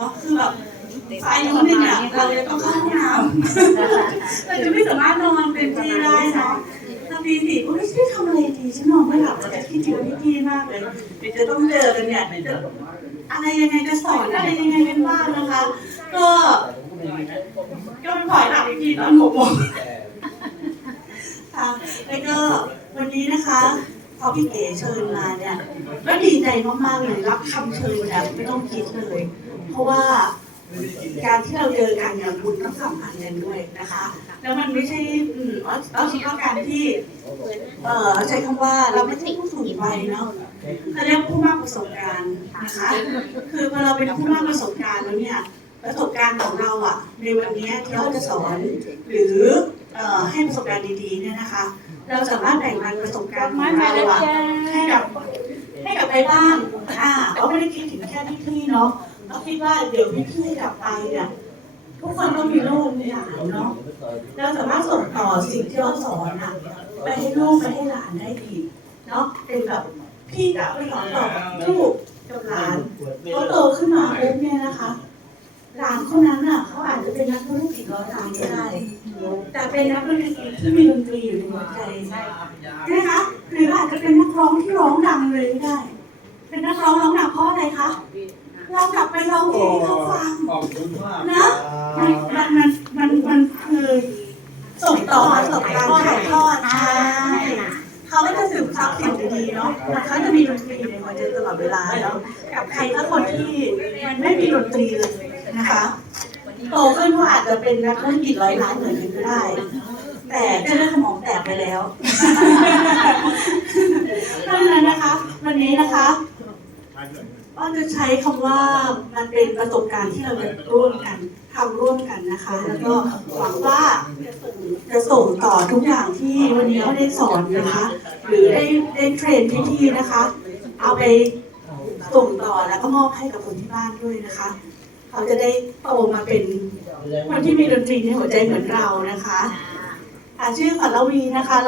เนาะคือแบบสายนู้นเนี่ยเราจะต้องเข้าห้องน้ำเราจะไม่สามารถนอนเต็มที่ได้เนาะตอนตีสี่ก็ไม่ใช่ทำอะไรดีฉันนอนไม่หลับจะคิดถึงพี่พี่มากเลยเดี๋ยวจะต้องเจอกันเนี่ยเดี๋ยวจะอะไรยังไงจะสอนอะไรยังไงกันบ้างนะคะ ก็ก็ไม่ปล่อยหลับอีกทีตอนหกโมงค่ะแล้วก็วันนี้นะคะ พอพี่เก๋เชิญมาเนี่ยก็ดีใจมากๆเลยรับคำเชิญแบบไม่ต้องคิดเลย เพราะว่าการที่เราเจอกันเนี่ยบุญต้องสัมพันธ์กันด้วยนะคะ แล้วมันไม่ใช่อืมเอาเอาเฉพาการที่ เอ่อใช้คำว่าเราไม่ใช่ผู้สูงวัยเนาะเขาเรียกผู้มากประสบการณ์นะคะ คือพอเราเป็นผู้มากประสบการณ์แล้วเนี่ยประสบการณ์ของเราอะในวันนี้ที่เราจะสอน หรือเอ่อให้ประสบการณ์ดีๆเนี่ยนะคะ เราสามารถแบ่งปันประสบการณ์ของเราอะให้กับให้กับใครบ้างอ่าเราไม่ได้คิดถึงแค่พี่ๆเนาะเราคิดว่าเดี๋ยวพี่ๆกลับไปเนี่ยทุกคนต้องมีลูกมีหลานเนาะเราสามารถส่งต่อสิ่งที่เราสอนอะไปให้ลูกไปให้หลานได้อีกเนาะเป็นแบบพี่จะไปสอนต่อกับลูกกับหลานเขาโตขึ้นมาปุ๊บเนี่ยนะคะ หลานคนนั้นอะเขาอาจจะเป็นนักธุรกิจร้อยล้านก็ได้ เป็นนักธุรกิจที่มีดนตรีอยู่ในหัวใจใช่ไหมคะหรืออาจจะเป็นนักร้องที่ร้องดังเลยก็ได้ เป็นนักร้องร้องดังเพราะอะไรคะเรากลับไปร้องเพลงให้เขาฟังขอบคุณมากนะมันมันมันมันมันคือส่งต่อประสบการณ์ถ่ายทอดใช่เขาก็จะสืบซับสิ่งดีๆเนาะเขาจะมีดนตรีในหัวใจตลอดเวลาเนาะกับใครก็คนที่มันไม่มีดนตรีเลยนะคะ โตขึ้นก็อาจจะเป็นนักธุรกิจร้อยล้านเหมือนกันก็ได้ แต่เส้นเลือสมองแตกไปแล้วเพราะฉะนั้นนะคะ วันนี้นะคะก็จะใช้คำว่ามันเป็นประสบการณ์ที่เราจะร่วมกันทำร่วมกันนะคะ แล้วก็หวังว่าจะส่งต่อทุกอย่างที่วันนี้เขาได้สอนนะคะ หรือได้ได้เทรนพี่ๆนะคะ เอาไปส่งต่อแล้วก็มอบให้กับคนที่บ้านด้วยนะคะ เขาจะได้โตมาเป็นคนที่มีดนตรีในหัวใจเหมือนเรานะคะอ่าชื่อขวัญละวีนะคะ